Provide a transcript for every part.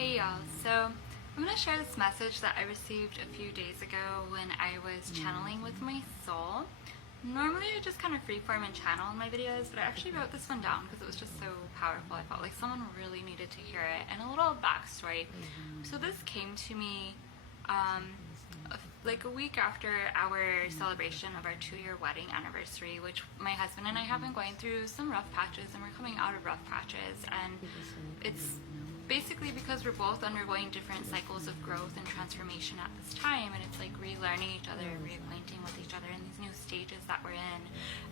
Hey y'all, so I'm going to share this message that I received a few days ago when I was channeling with my soul. Normally I just kind of freeform and channel in my videos, but I actually wrote this one down because it was just so powerful. I felt like someone really needed to hear it. And a little backstory. So this came to me like a week after our celebration of our 2-year wedding anniversary, which my husband and I have been going through some rough patches, and we're coming out of rough patches, and it's basically because we're both undergoing different cycles of growth and transformation at this time, and it's like relearning each other, reacquainting with each other in these new stages that we're in.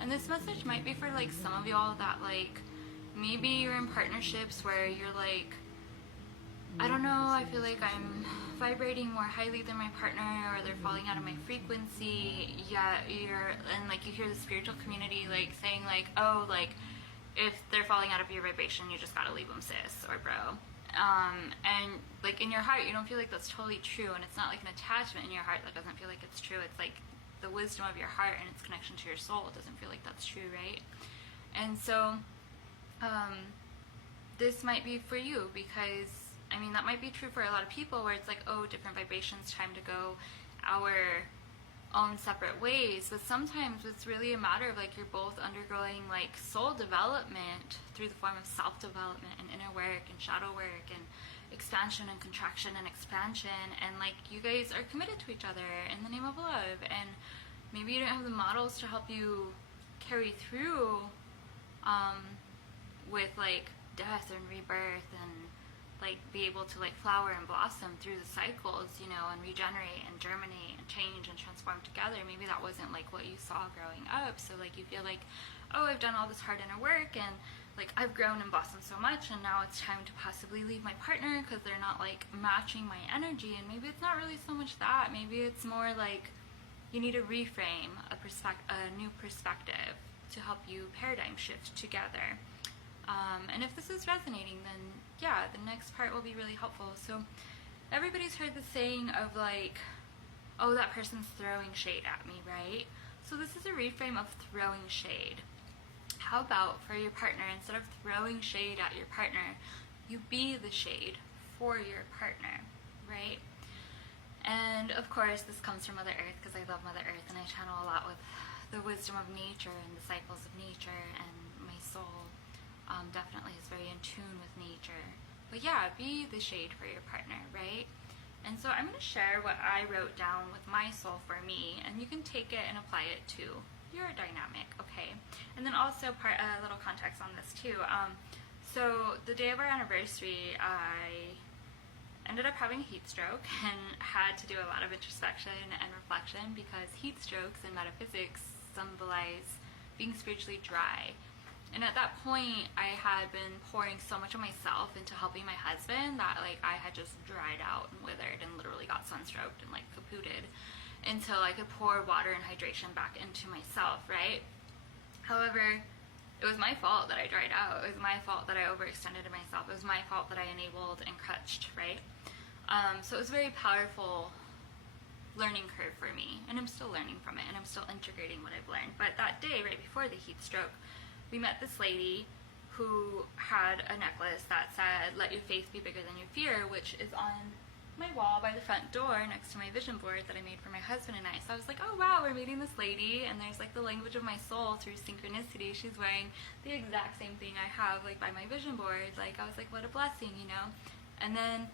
And this message might be for like some of y'all that like maybe you're in partnerships where you're like, I don't know, I feel like I'm vibrating more highly than my partner, or they're falling out of my frequency. Yeah, and like you hear the spiritual community like saying like, oh, like if they're falling out of your vibration, you just gotta leave them, sis or bro. And like in your heart, you don't feel like that's totally true, and it's not like an attachment in your heart that doesn't feel like it's true. It's like the wisdom of your heart and its connection to your soul doesn't feel like that's true, right? And so this might be for you, because I mean, that might be true for a lot of people where it's like, oh, different vibrations, time to go our own separate ways. But sometimes it's really a matter of like you're both undergoing like soul development through the form of self-development and inner work and shadow work and expansion and contraction and expansion. And like you guys are committed to each other in the name of love. And maybe you don't have the models to help you carry through with like death and rebirth and like be able to like flower and blossom through the cycles, you know, and regenerate and germinate and change and transform together. Maybe that wasn't like what you saw growing up, so like you feel like, oh, I've done all this hard inner work and like I've grown and blossomed so much, and now it's time to possibly leave my partner because they're not like matching my energy. And maybe it's not really so much that, maybe it's more like you need to reframe a new perspective to help you paradigm shift together. And if this is resonating, then yeah, the next part will be really helpful. So everybody's heard the saying of like, oh, that person's throwing shade at me, right? So this is a reframe of throwing shade. How about for your partner, instead of throwing shade at your partner, you be the shade for your partner, right? And of course, this comes from Mother Earth, because I love Mother Earth and I channel a lot with the wisdom of nature and the cycles of nature, and my soul definitely is very in tune with nature. But yeah, be the shade for your partner, right? And so I'm going to share what I wrote down with my soul for me, and you can take it and apply it to your dynamic, okay? And then also a little context on this too. So the day of our anniversary, I ended up having a heat stroke and had to do a lot of introspection and reflection, because heat strokes in metaphysics symbolize being spiritually dry. And at that point, I had been pouring so much of myself into helping my husband that like I had just dried out and withered and literally got sunstroked and like kapooted until I could pour water and hydration back into myself, right? However, it was my fault that I dried out. It was my fault that I overextended myself. It was my fault that I enabled and crutched, right? So it was a very powerful learning curve for me, and I'm still learning from it, and I'm still integrating what I've learned. But that day, right before the heat stroke, we met this lady who had a necklace that said, let your faith be bigger than your fear, which is on my wall by the front door next to my vision board that I made for my husband and I. So I was like, oh wow, we're meeting this lady, and there's like the language of my soul through synchronicity. She's wearing the exact same thing I have like by my vision board. Like I was like, what a blessing, you know? And then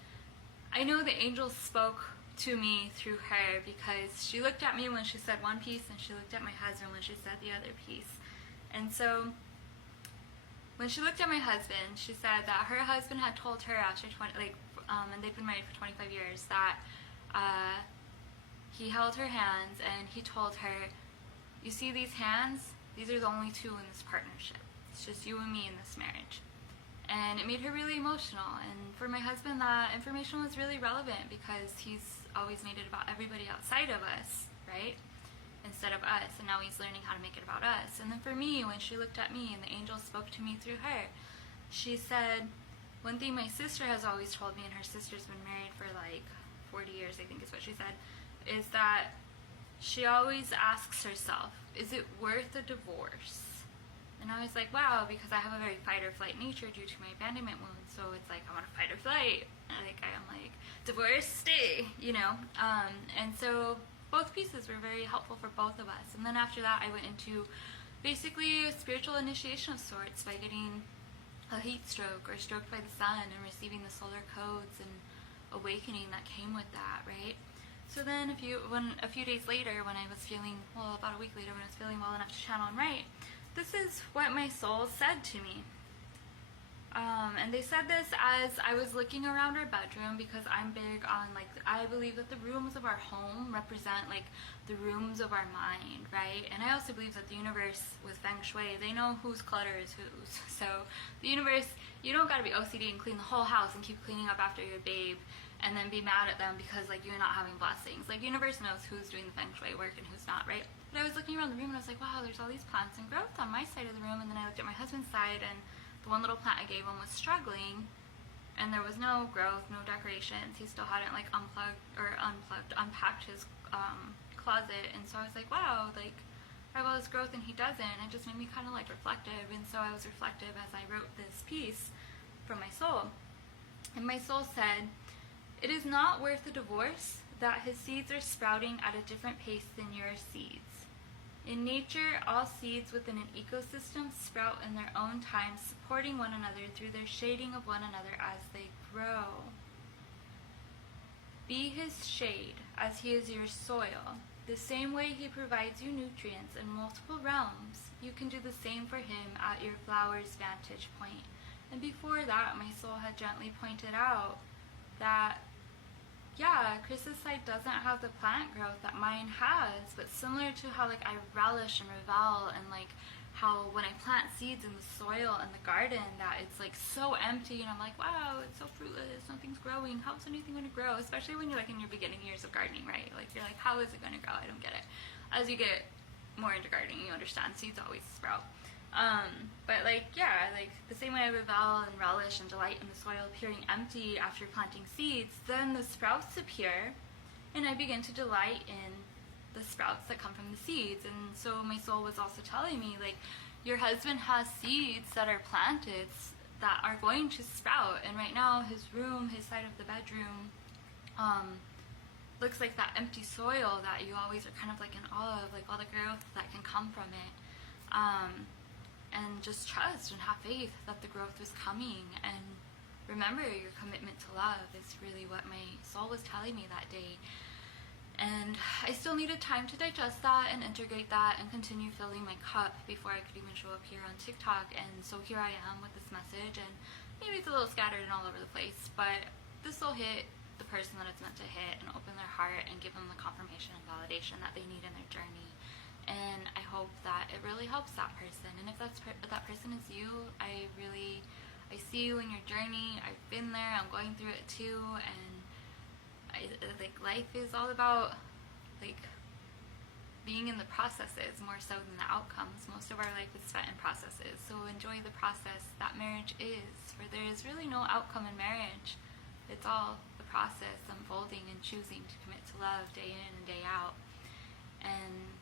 I know the angels spoke to me through her, because she looked at me when she said one piece, and she looked at my husband when she said the other piece. And so when she looked at my husband, she said that her husband had told her after 20, and they've been married for 25 years, that he held her hands and he told her, you see these hands? These are the only two in this partnership. It's just you and me in this marriage. And it made her really emotional. And for my husband, that information was really relevant, because he's always made it about everybody outside of us, right? Instead of us, and now he's learning how to make it about us. And then for me, when she looked at me and the angel spoke to me through her, she said, one thing my sister has always told me, and her sister's been married for like 40 years, I think is what she said, is that she always asks herself, is it worth a divorce? And I was like, wow, because I have a very fight or flight nature due to my abandonment wounds. So it's like, I want to fight or flight. And like, I'm like, divorce, stay, you know? And so both pieces were very helpful for both of us. And then after that, I went into basically a spiritual initiation of sorts by getting a heat stroke or stroked by the sun and receiving the solar codes and awakening that came with that, right? So then a few days later, when I was feeling, well, about a week later, when I was feeling well enough to channel and write, this is what my soul said to me. And they said this as I was looking around our bedroom, because I'm big on, like, I believe that the rooms of our home represent, like, the rooms of our mind, right? And I also believe that the universe, with Feng Shui, they know whose clutter is whose. So the universe, you don't gotta be OCD and clean the whole house and keep cleaning up after your babe and then be mad at them because, like, you're not having blessings. Like, the universe knows who's doing the Feng Shui work and who's not, right? But I was looking around the room and I was like, wow, there's all these plants and growth on my side of the room. And then I looked at my husband's side, and the one little plant I gave him was struggling, and there was no growth, no decorations. He still hadn't, like, unpacked his closet. And so I was like, wow, like, I have all this growth and he doesn't. It just made me kind of, like, reflective. And so I was reflective as I wrote this piece from my soul. And my soul said, it is not worth a divorce that his seeds are sprouting at a different pace than your seeds. In nature, all seeds within an ecosystem sprout in their own time, supporting one another through their shading of one another as they grow. Be his shade as he is your soil. The same way he provides you nutrients in multiple realms, you can do the same for him at your flower's vantage point. And before that, my soul had gently pointed out that, yeah, Chris's side doesn't have the plant growth that mine has, but similar to how, like, I relish and revel, and, like, how when I plant seeds in the soil in the garden, that it's, like, so empty, and I'm like, wow, it's so fruitless, nothing's growing, how's anything going to grow? Especially when you're, like, in your beginning years of gardening, right? Like, you're like, how is it going to grow? I don't get it. As you get more into gardening, you understand seeds always sprout. But, like, yeah, like, the same way I revel and relish and delight in the soil appearing empty after planting seeds, then the sprouts appear, and I begin to delight in the sprouts that come from the seeds. And so my soul was also telling me, like, your husband has seeds that are planted that are going to sprout, and right now his room, his side of the bedroom, looks like that empty soil that you always are kind of, like, in awe of, like, all the growth that can come from it. And just trust and have faith that the growth is coming, and remember your commitment to love is really what my soul was telling me that day. And I still needed time to digest that and integrate that and continue filling my cup before I could even show up here on TikTok. And so here I am with this message, and maybe it's a little scattered and all over the place, but this will hit the person that it's meant to hit and open their heart and give them the confirmation and validation that they need in their journey. And I hope that it really helps that person. And if that person is you, I see you in your journey. I've been there. I'm going through it too. And like, life is all about, like, being in the processes more so than the outcomes. Most of our life is spent in processes. So enjoy the process that marriage is. For there is really no outcome in marriage. It's all the process, unfolding and choosing to commit to love day in and day out. And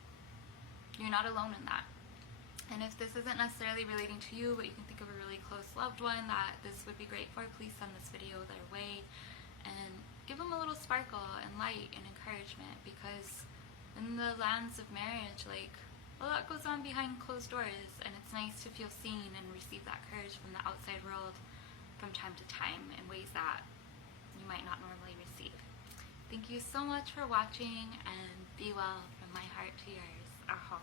you're not alone in that. And if this isn't necessarily relating to you, but you can think of a really close loved one that this would be great for, please send this video their way and give them a little sparkle and light and encouragement, because in the lands of marriage, like, a lot goes on behind closed doors, and it's nice to feel seen and receive that courage from the outside world from time to time in ways that you might not normally receive. Thank you so much for watching, and be well from my heart to yours. Aha.